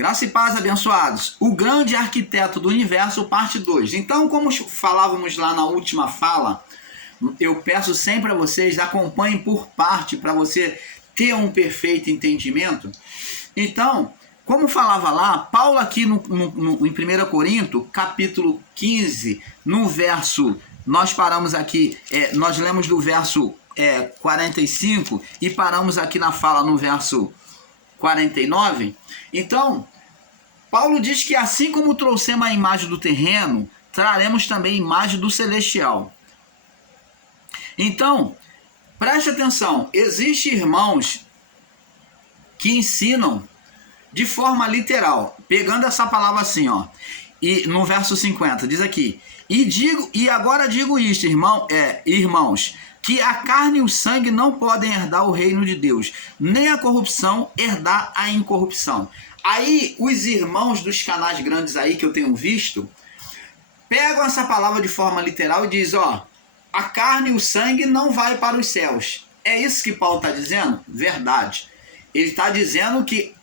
Graça e paz, abençoados. O grande arquiteto do universo, parte 2. Então, como falávamos lá na última fala, eu peço sempre a vocês, acompanhem por parte para você ter um perfeito entendimento. Então, como falava lá, Paulo aqui em 1 Corinto, capítulo 15, no verso, nós paramos aqui, nós lemos do verso 45 e paramos aqui na fala no verso 49. Então, Paulo diz que assim como trouxemos a imagem do terreno, traremos também a imagem do celestial. Então, preste atenção, existem irmãos que ensinam de forma literal, pegando essa palavra assim, ó, e no verso 50, diz aqui, e agora digo isto, irmãos, que a carne e o sangue não podem herdar o reino de Deus, nem a corrupção herdar a incorrupção. Aí, os irmãos dos canais grandes aí, que eu tenho visto, pegam essa palavra de forma literal e diz, ó, a carne e o sangue não vai para os céus. É isso que Paulo está dizendo? Verdade. Ele está dizendo que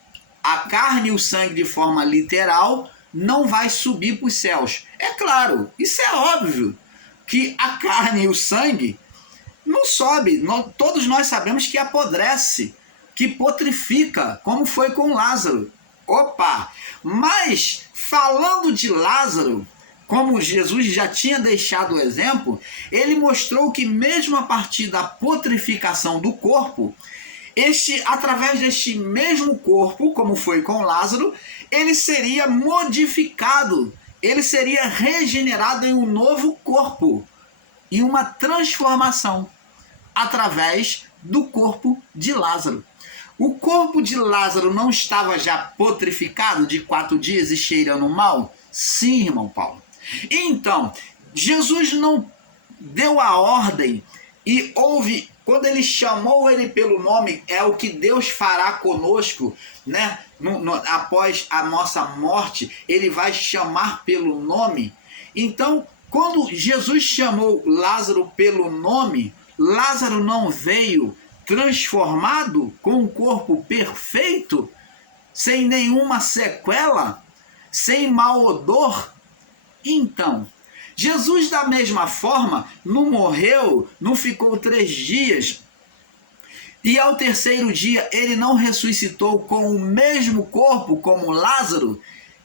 a carne e o sangue, de forma literal, não vai subir para os céus. É claro, isso é óbvio, que a carne e o sangue não sobe. Todos nós sabemos que apodrece, que putrifica, como foi com Lázaro. Opa! Mas, falando de Lázaro, como Jesus já tinha deixado o exemplo, ele mostrou que mesmo a partir da putrificação do corpo, através deste mesmo corpo, como foi com Lázaro, ele seria modificado, ele seria regenerado em um novo corpo, em uma transformação, através do corpo de Lázaro. O corpo de Lázaro não estava já putrificado de 4 dias e cheirando mal? Sim, irmão Paulo. Então, Jesus não deu a ordem e houve, quando ele chamou ele pelo nome, é o que Deus fará conosco, né? Após a nossa morte, ele vai chamar pelo nome. Então, quando Jesus chamou Lázaro pelo nome, Lázaro não veio transformado com um corpo perfeito, sem nenhuma sequela, sem mau odor? Então, Jesus da mesma forma não morreu, não ficou 3 dias, e ao 3º dia ele não ressuscitou com o mesmo corpo como Lázaro,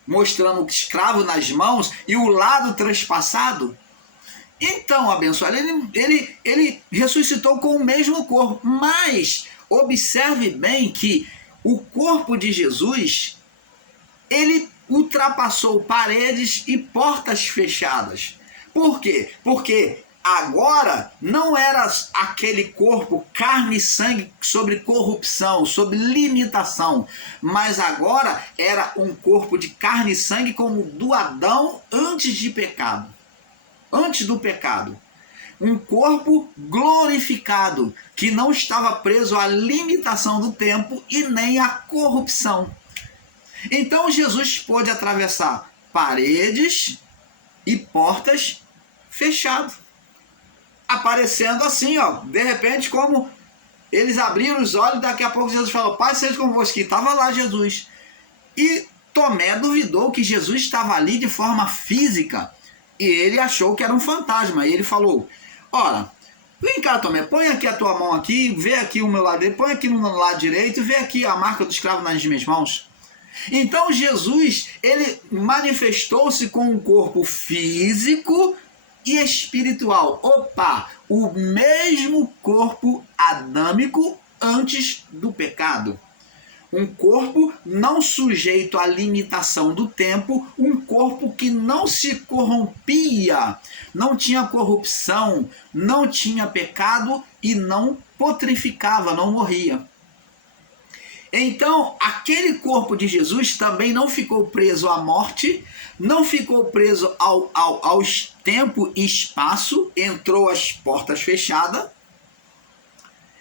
mostrando o escravo nas mãos e o lado transpassado? Então, abençoado, ele ressuscitou com o mesmo corpo, mas observe bem que o corpo de Jesus, ele ultrapassou paredes e portas fechadas. Por quê? Porque agora não era aquele corpo, carne e sangue, sobre corrupção, sobre limitação, mas agora era um corpo de carne e sangue como do Adão antes de pecado. Antes do pecado, um corpo glorificado, que não estava preso à limitação do tempo e nem à corrupção. Então Jesus pôde atravessar paredes e portas fechadas, aparecendo assim, ó, de repente, como eles abriram os olhos, daqui a pouco Jesus falou, Pai seja convosco, que estava lá Jesus. E Tomé duvidou que Jesus estava ali de forma física, e ele achou que era um fantasma. E ele falou, ora, vem cá, Tomé, põe aqui a tua mão aqui, vê aqui o meu lado direito, põe aqui no lado direito, vê aqui a marca do escravo nas minhas mãos. Então Jesus, ele manifestou-se com um corpo físico e espiritual. Opa, o mesmo corpo adâmico antes do pecado. Um corpo não sujeito à limitação do tempo, um corpo que não se corrompia, não tinha corrupção, não tinha pecado e não putrificava, não morria. Então, aquele corpo de Jesus também não ficou preso à morte, não ficou preso ao tempo e espaço, entrou às portas fechadas.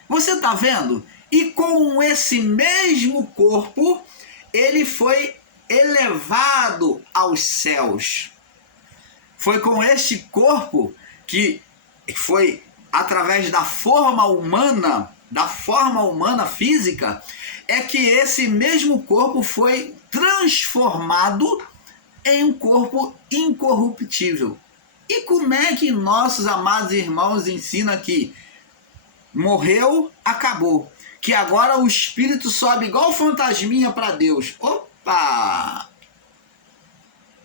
Você está vendo? E com esse mesmo corpo, ele foi elevado aos céus. Foi com este corpo que foi através da forma humana física, é que esse mesmo corpo foi transformado transformado em um corpo incorruptível. E como é que nossos amados irmãos ensinam que morreu, acabou, que agora o espírito sobe igual fantasminha para Deus? Opa!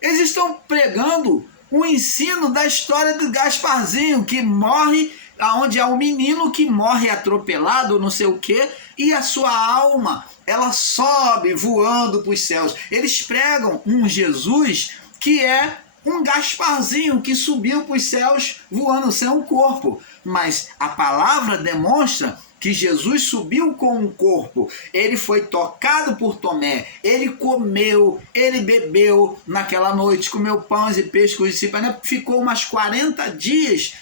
Eles estão pregando o ensino da história do Gasparzinho, que morre, onde é um menino que morre atropelado, não sei o quê, e a sua alma, ela sobe voando para os céus. Eles pregam um Jesus que é um Gasparzinho que subiu para os céus voando sem um corpo. Mas a palavra demonstra que Jesus subiu com um corpo. Ele foi tocado por Tomé. Ele comeu, ele bebeu naquela noite, comeu pães e peixes com os discípulos. Ficou umas 40 dias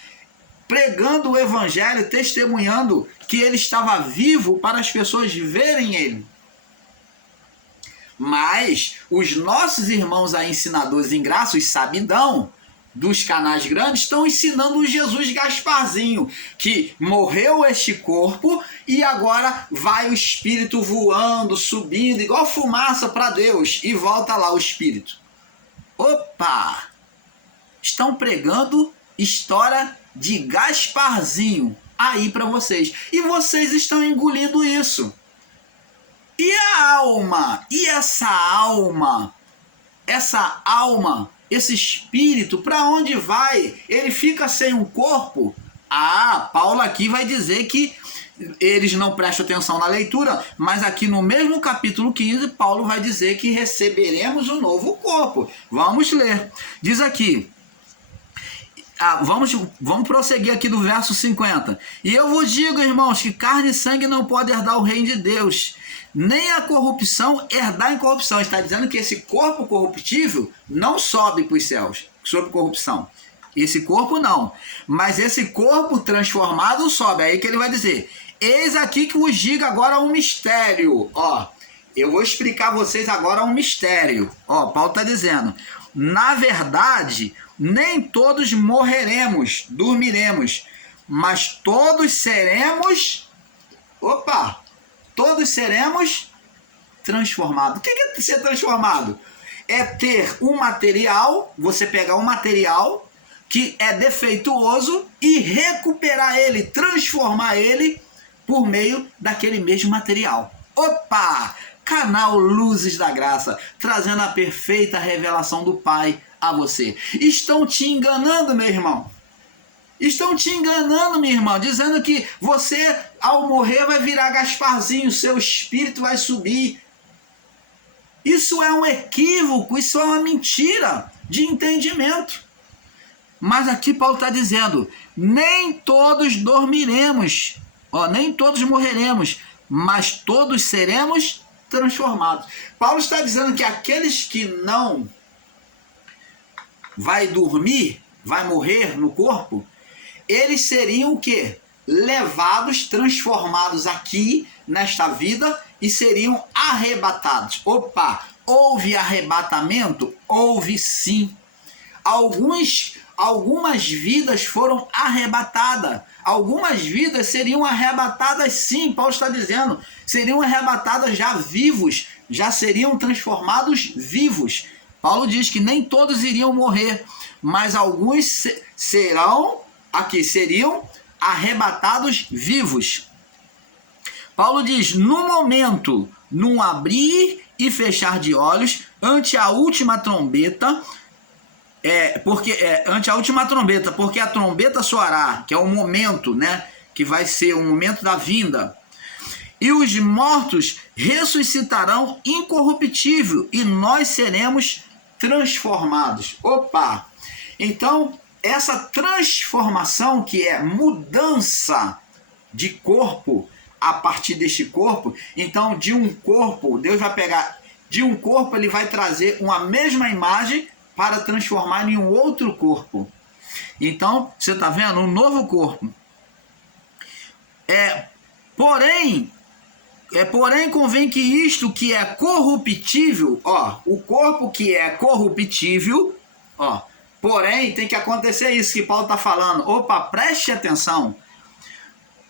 pregando o evangelho, testemunhando que ele estava vivo para as pessoas verem ele. Mas os nossos irmãos aí, ensinadores em graça, os sabidão dos canais grandes, estão ensinando o Jesus Gasparzinho, que morreu este corpo e agora vai o espírito voando, subindo, igual fumaça para Deus, e volta lá o espírito. Opa! Estão pregando história de Gasparzinho aí para vocês. E vocês estão engolindo isso. E a alma? E essa alma? Essa alma, esse espírito, para onde vai? Ele fica sem um corpo? Ah, Paulo aqui vai dizer que eles não prestam atenção na leitura, mas aqui no mesmo capítulo 15, Paulo vai dizer que receberemos um novo corpo. Vamos ler. Diz aqui, vamos prosseguir aqui do verso 50. E eu vos digo, irmãos, que carne e sangue não podem herdar o reino de Deus, nem a corrupção herdar em corrupção. Está dizendo que esse corpo corruptível não sobe para os céus, sob corrupção. Esse corpo não. Mas esse corpo transformado sobe. Aí que ele vai dizer, eis aqui que vos digo agora um mistério. Ó, eu vou explicar a vocês agora um mistério. Ó, Paulo está dizendo, na verdade, nem todos morreremos, dormiremos, mas todos seremos... Todos seremos transformados. O que é ser transformado? É ter um material, você pegar um material que é defeituoso e recuperar ele, transformar ele por meio daquele mesmo material. Opa! Canal Luzes da Graça, trazendo a perfeita revelação do Pai a você. Estão te enganando, meu irmão. Estão te enganando, minha irmã, dizendo que você, ao morrer, vai virar Gasparzinho, seu espírito vai subir. Isso é um equívoco, isso é uma mentira de entendimento. Mas aqui Paulo está dizendo, nem todos dormiremos, nem todos morreremos, mas todos seremos transformados. Paulo está dizendo que aqueles que não vai dormir, vai morrer no corpo, eles seriam o quê? Levados, transformados aqui nesta vida e seriam arrebatados. Opa, houve arrebatamento? Houve sim. Algumas vidas foram arrebatadas. Algumas vidas seriam arrebatadas sim, Paulo está dizendo. Seriam arrebatadas já vivos, já seriam transformados vivos. Paulo diz que nem todos iriam morrer, mas alguns seriam arrebatados vivos. Paulo diz, no momento, num abrir e fechar de olhos, ante a última trombeta, porque a trombeta soará, que é o momento, né, que vai ser o momento da vinda, e os mortos ressuscitarão incorruptível, e nós seremos transformados. Opa! Então, essa transformação, que é mudança de corpo a partir deste corpo, então de um corpo, Deus vai pegar, de um corpo ele vai trazer uma mesma imagem para transformar em um outro corpo. Então, você está vendo? Um novo corpo. Porém, convém que isto que é corruptível, o corpo que é corruptível, porém, tem que acontecer isso que Paulo está falando. Opa, preste atenção.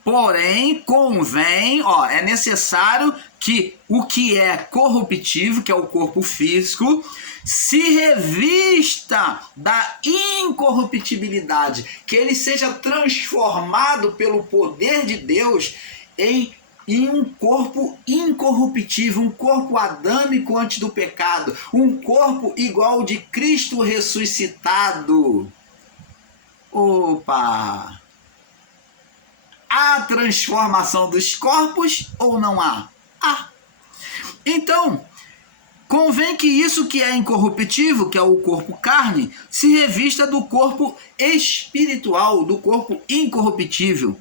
Porém, convém, é necessário que o que é corruptível, que é o corpo físico, se revista da incorruptibilidade, que ele seja transformado pelo poder de Deus em um corpo incorruptível, um corpo adâmico antes do pecado, um corpo igual ao de Cristo ressuscitado. Opa! Há transformação dos corpos ou não há? Há. Então, convém que isso que é incorruptível, que é o corpo carne, se revista do corpo espiritual, do corpo incorruptível.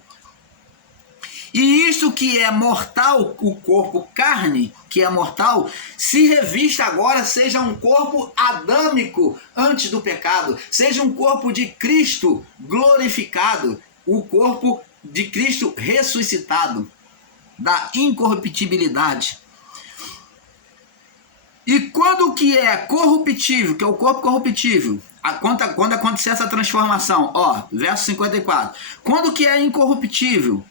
E isso que é mortal, o corpo carne, que é mortal, se revista agora, seja um corpo adâmico antes do pecado, seja um corpo de Cristo glorificado, o corpo de Cristo ressuscitado, da incorruptibilidade. E quando o que é corruptível, que é o corpo corruptível, quando acontecer essa transformação, verso 54, quando o que é incorruptível,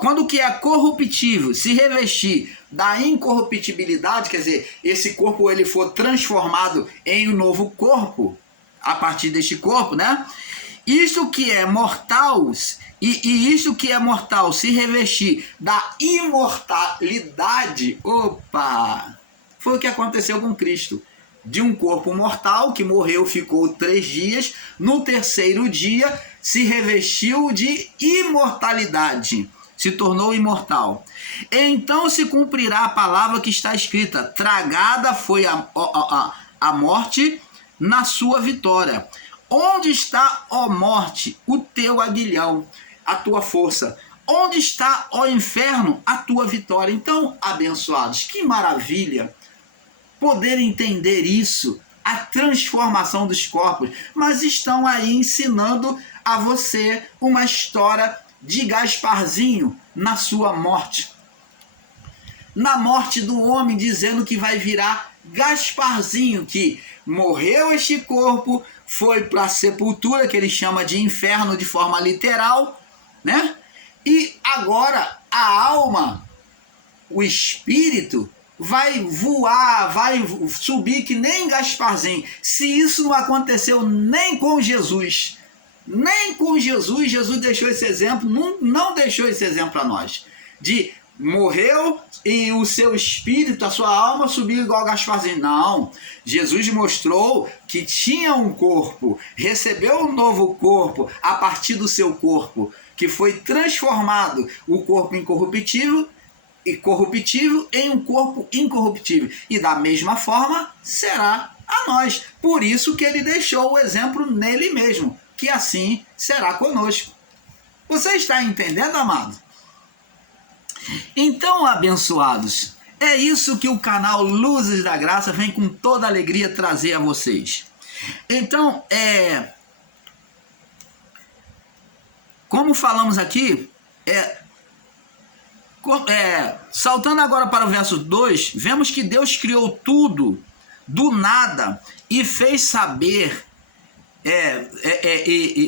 quando o que é corruptível se revestir da incorruptibilidade, quer dizer, esse corpo ele for transformado em um novo corpo, a partir deste corpo, né? Isto que é mortal, e isto que é mortal se revestir da imortalidade, foi o que aconteceu com Cristo. De um corpo mortal que morreu, ficou 3 dias, no terceiro dia se revestiu de imortalidade, se tornou imortal. Então se cumprirá a palavra que está escrita: tragada foi a morte na sua vitória. Onde está, ó morte, o teu aguilhão, a tua força? Onde está, ó inferno, a tua vitória? Então, abençoados, que maravilha poder entender isso, a transformação dos corpos, mas estão aí ensinando a você uma história de Gasparzinho na sua morte. Na morte do homem, dizendo que vai virar Gasparzinho, que morreu este corpo, foi para a sepultura, que ele chama de inferno de forma literal, né? E agora a alma, o espírito, vai voar, vai subir que nem Gasparzinho. Se isso não aconteceu nem com Jesus, Jesus deixou esse exemplo, não deixou esse exemplo para nós, de morreu e o seu espírito, a sua alma subiu igual Gasparzinho. Não, Jesus mostrou que tinha um corpo, recebeu um novo corpo a partir do seu corpo, que foi transformado, o corpo incorruptível e corruptível em um corpo incorruptível, e da mesma forma será a nós. Por isso que ele deixou o exemplo nele mesmo, que assim será conosco. Você está entendendo, amado? Então, abençoados, é isso que o canal Luzes da Graça vem com toda alegria trazer a vocês. Então, como falamos aqui, saltando agora para o verso 2, vemos que Deus criou tudo do nada e fez saber,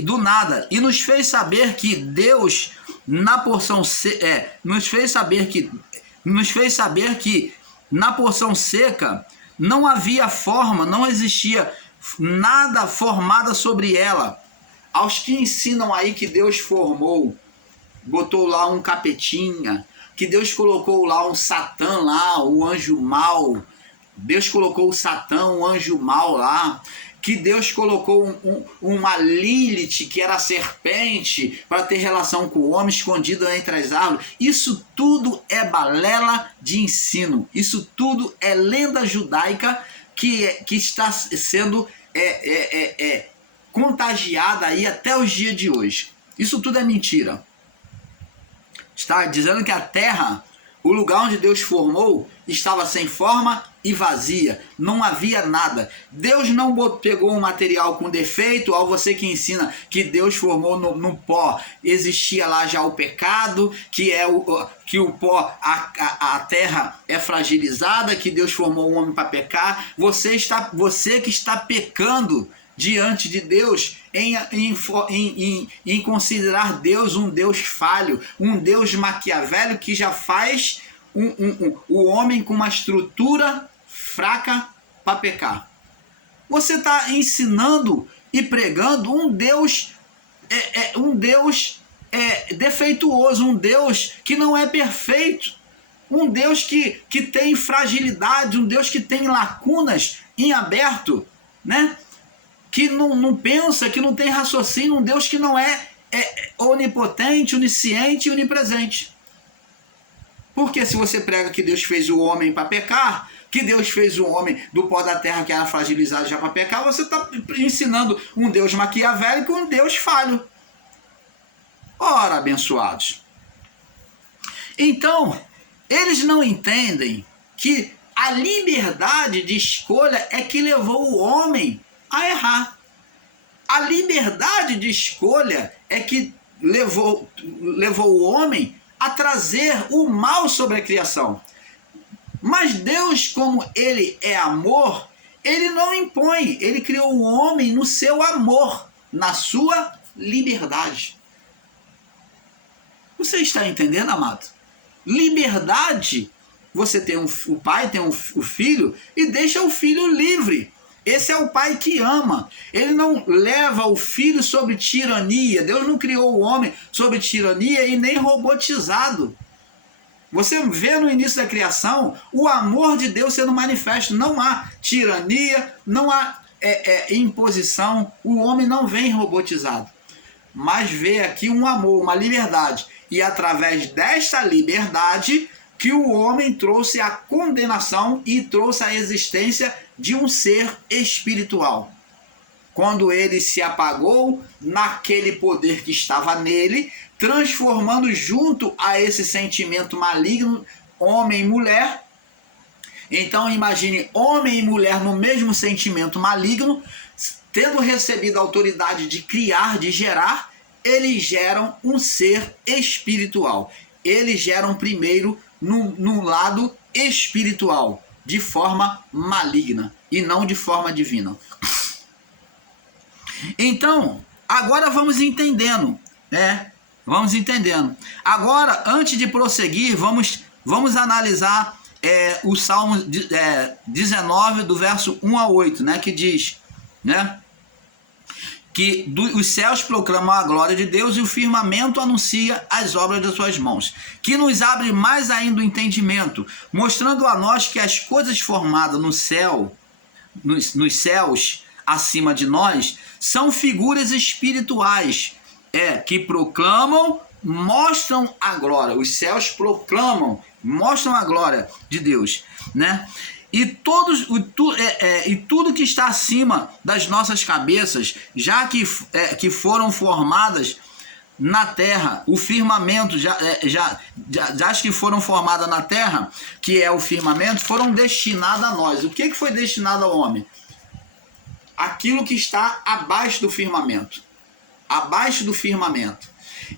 do nada, e nos fez saber que Deus, na porção nos fez saber que na porção seca não havia forma, não existia nada formada sobre ela. Aos que ensinam aí que Deus formou, botou lá um capetinha, que Deus colocou lá um Satã lá, o anjo mau, Deus colocou o Satã, o anjo mau lá, que Deus colocou uma Lilith, que era a serpente, para ter relação com o homem escondido entre as árvores. Isso tudo é balela de ensino. Isso tudo é lenda judaica que está sendo contagiada aí até os dias de hoje. Isso tudo é mentira. Está dizendo que a terra, o lugar onde Deus formou, estava sem forma e vazia, não havia nada. Deus não pegou um material com defeito. Ao você que ensina que Deus formou no pó, existia lá já o pecado, que o pó, a terra é fragilizada, que Deus formou o homem para pecar. Você que está pecando diante de Deus em considerar Deus um Deus falho, um Deus maquiavélico que já faz o homem com uma estrutura fraca para pecar. Você está ensinando e pregando um Deus defeituoso, um Deus que não é perfeito, um Deus que tem fragilidade, um Deus que tem lacunas em aberto, né? Que não pensa, que não tem raciocínio, um Deus que não é onipotente, onisciente e onipresente. Porque se você prega que Deus fez o homem para pecar, que Deus fez o homem do pó da terra que era fragilizado já para pecar, você está ensinando um Deus maquiavélico, um Deus falho. Ora, abençoados. Então, eles não entendem que a liberdade de escolha é que levou o homem a errar. A liberdade de escolha é que levou o homem a trazer o mal sobre a criação. Mas Deus, como Ele é amor, Ele não impõe. Ele criou o homem no seu amor, na sua liberdade. Você está entendendo, amado? Liberdade. Você tem o pai, tem o filho e deixa o filho livre. Esse é o pai que ama. Ele não leva o filho sobre tirania. Deus não criou o homem sobre tirania e nem robotizado. Você vê no início da criação o amor de Deus sendo manifesto. Não há tirania, não há imposição. O homem não vem robotizado. Mas vê aqui um amor, uma liberdade. E através desta liberdade que o homem trouxe a condenação e trouxe a existência de um ser espiritual. Quando ele se apagou naquele poder que estava nele, transformando junto a esse sentimento maligno, homem e mulher. Então imagine homem e mulher no mesmo sentimento maligno, tendo recebido a autoridade de criar, de gerar, eles geram um ser espiritual. Eles geram primeiro no lado espiritual, de forma maligna e não de forma divina. Então, agora vamos entendendo, vamos entendendo. Agora, antes de prosseguir, vamos analisar o Salmo 19, do verso 1 a 8, que diz, que os céus proclamam a glória de Deus e o firmamento anuncia as obras das suas mãos, que nos abre mais ainda o entendimento, mostrando a nós que as coisas formadas no céu, nos céus acima de nós, são figuras espirituais, que proclamam, mostram a glória. Os céus proclamam, mostram a glória de Deus, E tudo que está acima das nossas cabeças, já que foram formadas na terra, o firmamento, já que foram formadas na terra, que é o firmamento, foram destinadas a nós. O que foi destinado ao homem? Aquilo que está abaixo do firmamento. Abaixo do firmamento.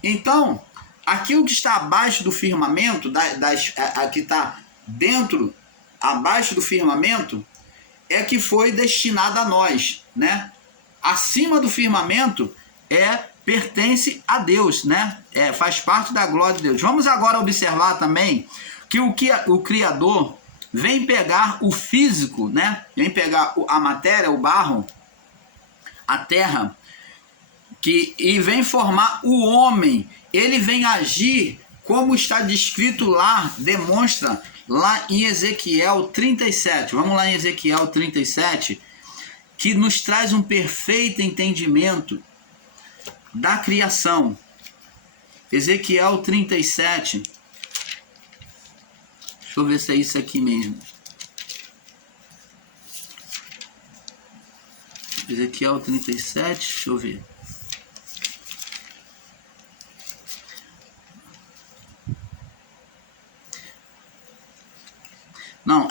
Então, aquilo que está abaixo do firmamento, que está dentro, abaixo do firmamento, é que foi destinado a nós, Acima do firmamento pertence a Deus, faz parte da glória de Deus. Vamos agora observar também que o Criador vem pegar o físico, Vem pegar a matéria, o barro, a terra, e vem formar o homem. Ele vem agir como está descrito lá, demonstra lá em Ezequiel 37, vamos lá em Ezequiel 37, que nos traz um perfeito entendimento da criação. Ezequiel 37, deixa eu ver se é isso aqui mesmo. Ezequiel 37, deixa eu ver. Não,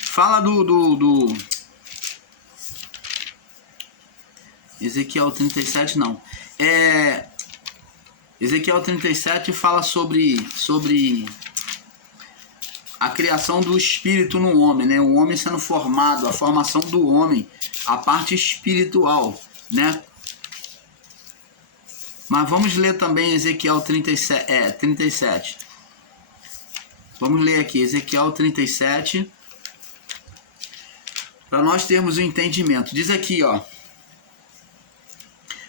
fala do Ezequiel 37, não. Ezequiel 37 fala sobre a criação do espírito no homem, né? O homem sendo formado, a formação do homem, a parte espiritual, né? Mas vamos ler também Ezequiel 37. Vamos ler aqui Ezequiel 37, para nós termos o entendimento. Diz aqui, ó: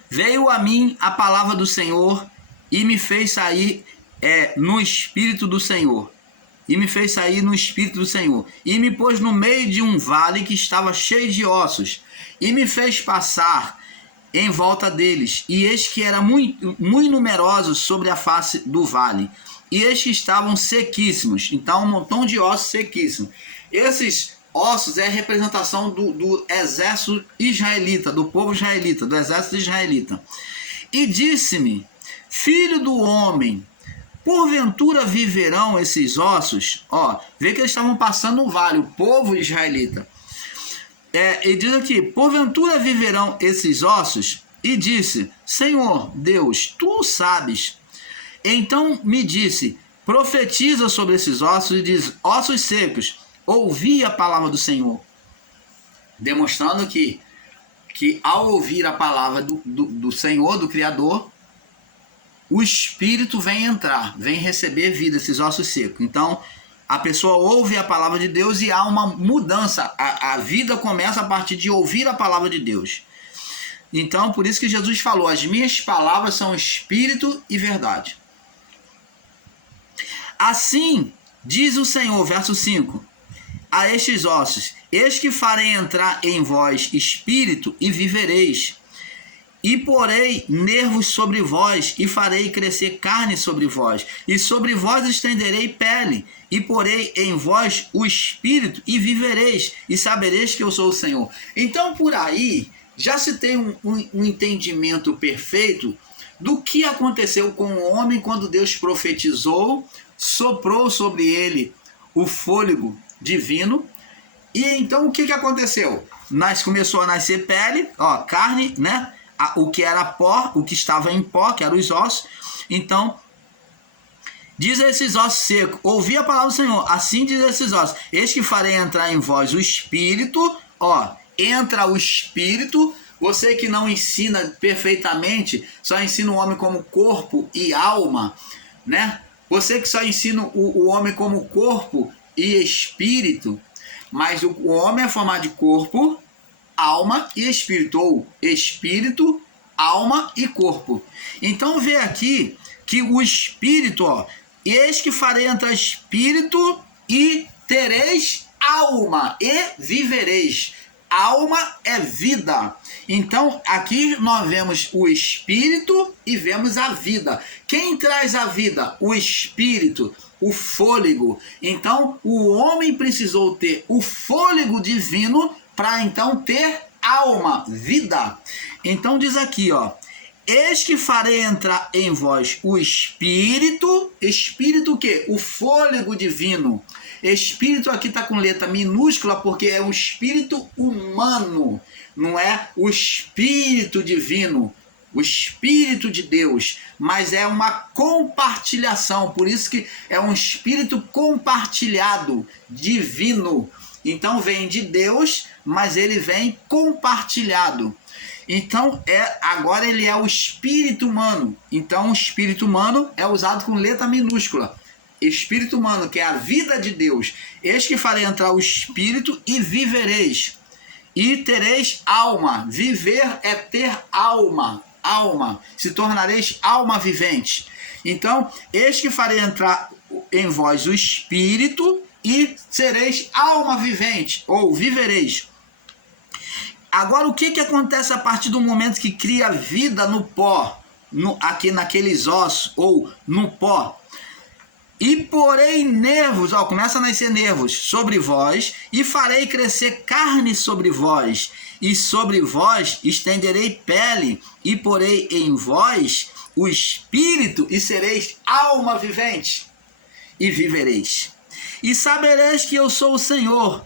veio a mim a palavra do Senhor e me fez sair no Espírito do Senhor. E me fez sair no Espírito do Senhor. E me pôs no meio de um vale que estava cheio de ossos. E me fez passar em volta deles. E eis que eram muito numerosos sobre a face do vale. E eis que estavam sequíssimos. Então, um montão de ossos sequíssimos. Esses ossos é a representação do exército israelita, do povo israelita, do exército israelita. E disse-me: filho do homem, porventura viverão esses ossos? Ó, vê que eles estavam passando um vale, o povo israelita. E diz aqui: porventura viverão esses ossos? E disse: Senhor Deus, tu sabes. Então me disse: profetiza sobre esses ossos e diz: ossos secos, ouvi a palavra do Senhor. Demonstrando que ao ouvir a palavra do Senhor, do Criador, o Espírito vem entrar, vem receber vida, esses ossos secos. Então, a pessoa ouve a palavra de Deus e há uma mudança. A vida começa a partir de ouvir a palavra de Deus. Então, por isso que Jesus falou: as minhas palavras são Espírito e verdade. Assim, diz o Senhor, verso 5, a estes ossos: eis que farei entrar em vós espírito e vivereis. E porei nervos sobre vós, e farei crescer carne sobre vós, e sobre vós estenderei pele, e porei em vós o espírito, e vivereis, e sabereis que eu sou o Senhor. Então, por aí, já se tem um entendimento perfeito do que aconteceu com o homem quando Deus profetizou, soprou sobre ele o fôlego divino, e então o que aconteceu? Começou a nascer pele, ó, carne, né? O que era pó, o que estava em pó, que eram os ossos. Então, diz a esses ossos secos: ouvi a palavra do Senhor, assim diz a esses ossos: eis que farei entrar em vós o Espírito. Ó, entra o Espírito. Você que não ensina perfeitamente, só ensina o homem como corpo e alma, né? Você que só ensina o homem como corpo e espírito, mas o homem é formado de corpo, alma e espírito, ou espírito, alma e corpo. Então vê aqui que o espírito, ó, eis que farei entrar espírito e tereis alma e vivereis. Alma é vida. Então aqui nós vemos o espírito e vemos a vida. Quem traz a vida? O espírito, o fôlego. Então o homem precisou ter o fôlego divino para então ter alma, vida. Então diz aqui, ó: eis que farei entrar em vós o espírito. Espírito o quê? O fôlego divino. Espírito aqui está com letra minúscula porque é um espírito humano, não é o espírito divino, o espírito de Deus, mas é uma compartilhação, por isso que é um espírito compartilhado, divino. Então vem de Deus, mas ele vem compartilhado. Então agora ele é o espírito humano. Então o espírito humano é usado com letra minúscula. Espírito humano, que é a vida de Deus. Eis que farei entrar o espírito e vivereis. E tereis alma. Viver é ter alma. Alma. Se tornareis alma vivente. Então, eis que farei entrar em vós o espírito e sereis alma vivente, ou vivereis. Agora, o que acontece a partir do momento que cria vida no pó, aqui naqueles ossos, ou no pó? E porei nervos, ó, começa a nascer nervos sobre vós, e farei crescer carne sobre vós, e sobre vós estenderei pele, e porei em vós o espírito, e sereis alma vivente, e vivereis. E sabereis que eu sou o Senhor.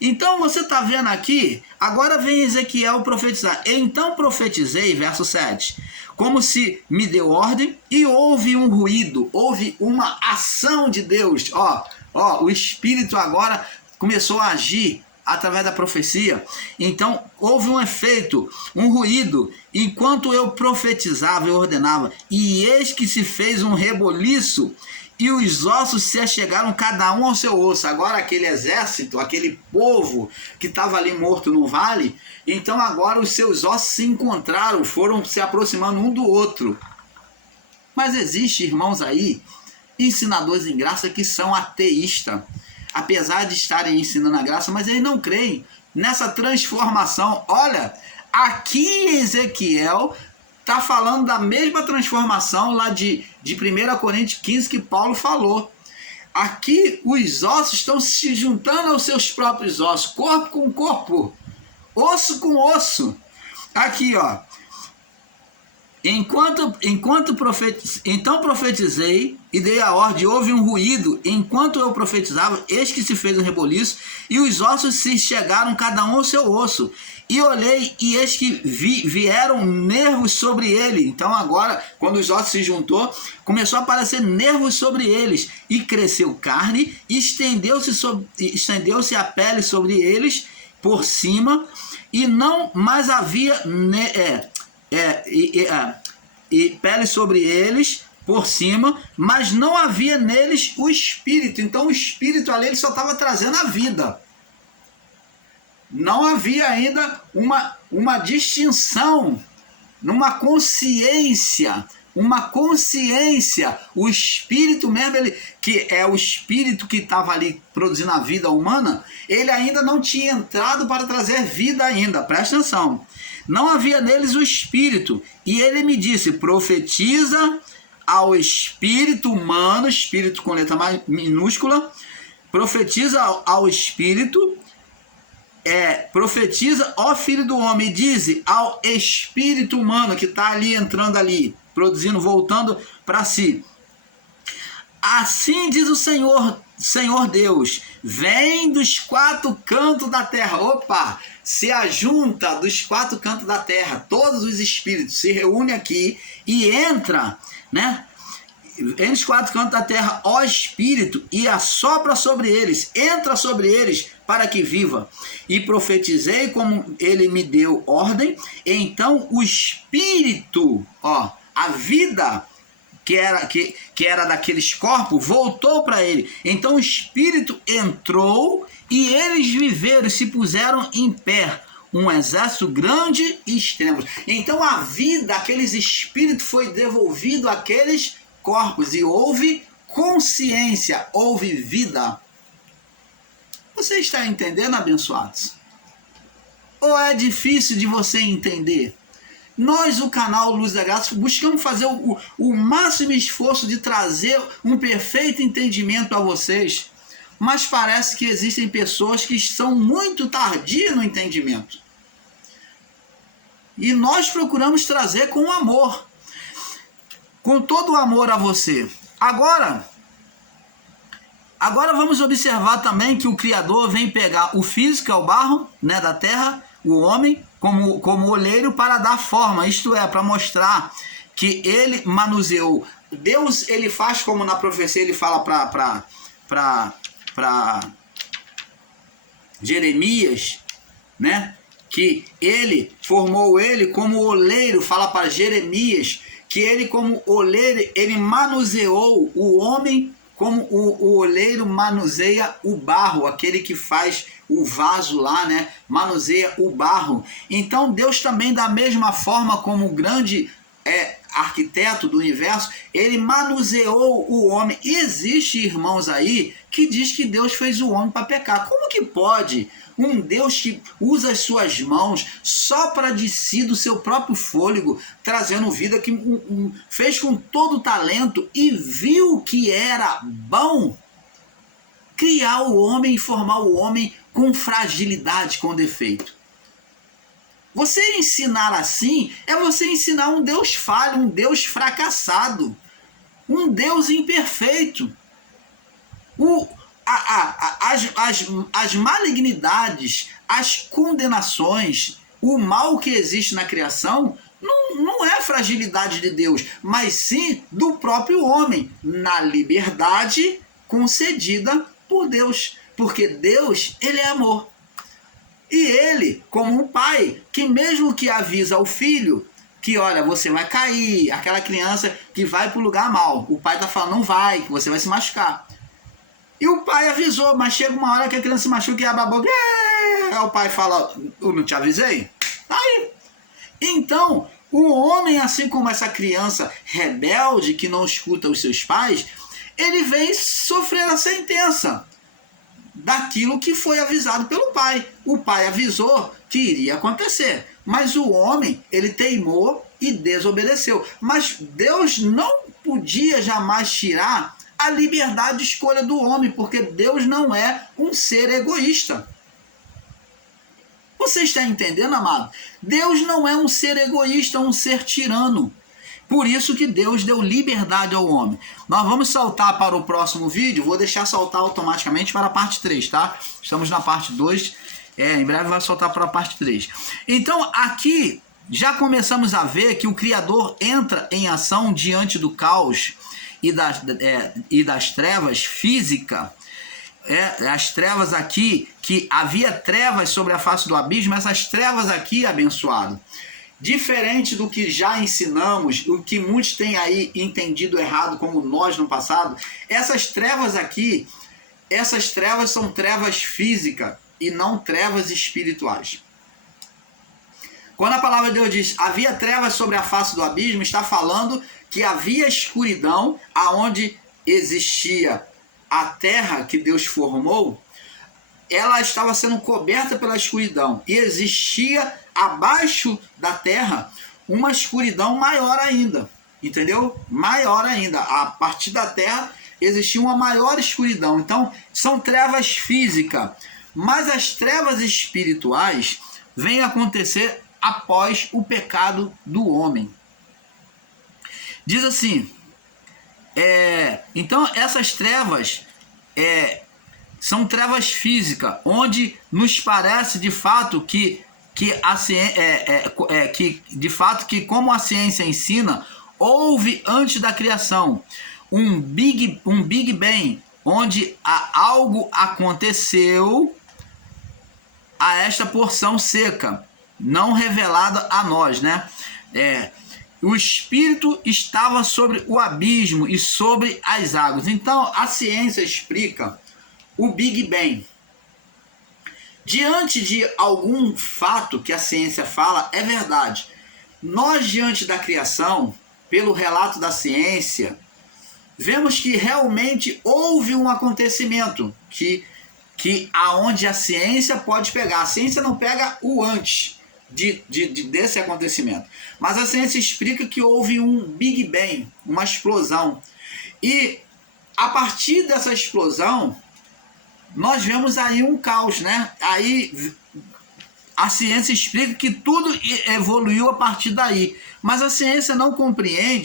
Então você está vendo aqui, agora vem Ezequiel profetizar. Então profetizei, verso 7, como se me deu ordem, e houve um ruído, houve uma ação de Deus. Ó, Ó, o Espírito agora começou a agir através da profecia. Então houve um efeito, um ruído, enquanto eu profetizava, eu ordenava, e eis que se fez um reboliço, e os ossos se achegaram cada um ao seu osso. Agora aquele exército, aquele povo que estava ali morto no vale, então agora os seus ossos se encontraram, foram se aproximando um do outro. Mas existe, irmãos aí, ensinadores em graça que são ateístas, apesar de estarem ensinando a graça, mas eles não creem nessa transformação. Olha, aqui em Ezequiel está falando da mesma transformação lá de 1 Coríntios 15 que Paulo falou. Aqui os ossos estão se juntando aos seus próprios ossos, corpo com corpo, osso com osso. Aqui, ó. Então profetizei e dei a ordem, houve um ruído, enquanto eu profetizava, eis que se fez um reboliço, e os ossos se chegaram cada um ao seu osso. E olhei, e eis que vieram nervos sobre ele. Então agora, quando os ossos se juntou, começou a aparecer nervos sobre eles, e cresceu carne, e estendeu-se a pele sobre eles, por cima, e não mais havia... e pele sobre eles por cima, mas não havia neles o Espírito. Então o Espírito ali ele só estava trazendo a vida. Não havia ainda uma distinção, numa consciência, o Espírito mesmo, que é o Espírito que estava ali produzindo a vida humana, ele ainda não tinha entrado para trazer vida ainda, presta atenção. Não havia neles o Espírito, e ele me disse, profetiza ao Espírito humano, Espírito com letra minúscula, profetiza ao Espírito, profetiza, ó Filho do Homem, e diz ao Espírito humano que está ali, entrando ali, produzindo, voltando para si. Assim diz o Senhor Deus, vem dos quatro cantos da terra. Opa, se ajunta dos quatro cantos da terra, todos os espíritos se reúnem aqui e entra, né? Entre os quatro cantos da terra, ó Espírito, e assopra sobre eles, entra sobre eles, para que viva. E profetizei como ele me deu ordem. Então o Espírito, ó, a vida que era daqueles corpos, voltou para ele. Então o Espírito entrou e eles viveram, se puseram em pé, um exército grande e extremo. Então a vida, aqueles espíritos, foi devolvido àqueles corpos e houve consciência, houve vida. Você está entendendo, abençoados? Ou é difícil de você entender? Nós, o canal Luz da Graça, buscamos fazer o máximo esforço de trazer um perfeito entendimento a vocês, mas parece que existem pessoas que são muito tardias no entendimento. E nós procuramos trazer com amor, com todo o amor a você. Agora vamos observar também que o Criador vem pegar o físico, que é o barro, né, da terra, o homem, como olheiro para dar forma, isto é, para mostrar que ele manuseou. Deus, ele faz como na profecia, ele fala para Jeremias, né, que ele formou ele como oleiro, fala para Jeremias, que ele como oleiro, ele manuseou o homem como o oleiro manuseia o barro, aquele que faz o vaso lá, né? Manuseia o barro. Então Deus também, da mesma forma como o grande arquiteto do universo, ele manuseou o homem. E existe, irmãos, aí que diz que Deus fez o homem para pecar. Como que pode um Deus que usa as suas mãos, sopra de si do seu próprio fôlego, trazendo vida, que fez com todo o talento e viu que era bom, criar o homem e formar o homem com fragilidade, com defeito? Você ensinar assim é você ensinar um Deus falho, um Deus fracassado, um Deus imperfeito. As malignidades, as condenações, o mal que existe na criação não é fragilidade de Deus, mas sim do próprio homem, na liberdade concedida por Deus, porque Deus, ele é amor. E ele, como um pai, que mesmo que avisa ao filho que, olha, você vai cair, aquela criança que vai para o lugar mal, o pai está falando, não vai, que você vai se machucar. E o pai avisou, mas chega uma hora que a criança se machuca e abre a boca, aí o pai fala, eu não te avisei? Aí. Então, o homem, assim como essa criança rebelde que não escuta os seus pais, ele vem sofrer a sentença daquilo que foi avisado pelo pai. O pai avisou que iria acontecer, mas o homem, ele teimou e desobedeceu. Mas Deus não podia jamais tirar a liberdade de escolha do homem, porque Deus não é um ser egoísta. Você está entendendo, amado? Deus não é um ser egoísta, um ser tirano. Por isso que Deus deu liberdade ao homem. Nós vamos saltar para o próximo vídeo. Vou deixar saltar automaticamente para a parte 3, tá? Estamos na parte 2. Em breve vai saltar para a parte 3. Então, aqui já começamos a ver que o Criador entra em ação diante do caos e das trevas física. As trevas aqui, que havia trevas sobre a face do abismo, essas trevas aqui, abençoado, diferente do que já ensinamos, o que muitos têm aí entendido errado, como nós no passado, essas trevas aqui, essas trevas são trevas físicas e não trevas espirituais. Quando a palavra de Deus diz, havia trevas sobre a face do abismo, está falando que havia escuridão aonde existia a terra que Deus formou, ela estava sendo coberta pela escuridão e existia abaixo da terra uma escuridão maior ainda, entendeu? Maior ainda, a partir da terra existia uma maior escuridão. Então são trevas físicas, mas as trevas espirituais vêm acontecer após o pecado do homem. Diz assim, então essas trevas são trevas físicas, onde nos parece de fato que de fato que, como a ciência ensina, houve antes da criação um Big Bang, onde algo aconteceu a esta porção seca, não revelada a nós, né? O Espírito estava sobre o abismo e sobre as águas. Então, a ciência explica o Big Bang. Diante de algum fato que a ciência fala, é verdade. Nós, diante da criação, pelo relato da ciência, vemos que realmente houve um acontecimento que aonde a ciência pode pegar. A ciência não pega o antes desse acontecimento, mas a ciência explica que houve um Big Bang, uma explosão, e a partir dessa explosão nós vemos aí um caos, né? Aí a ciência explica que tudo evoluiu a partir daí, mas a ciência não compreende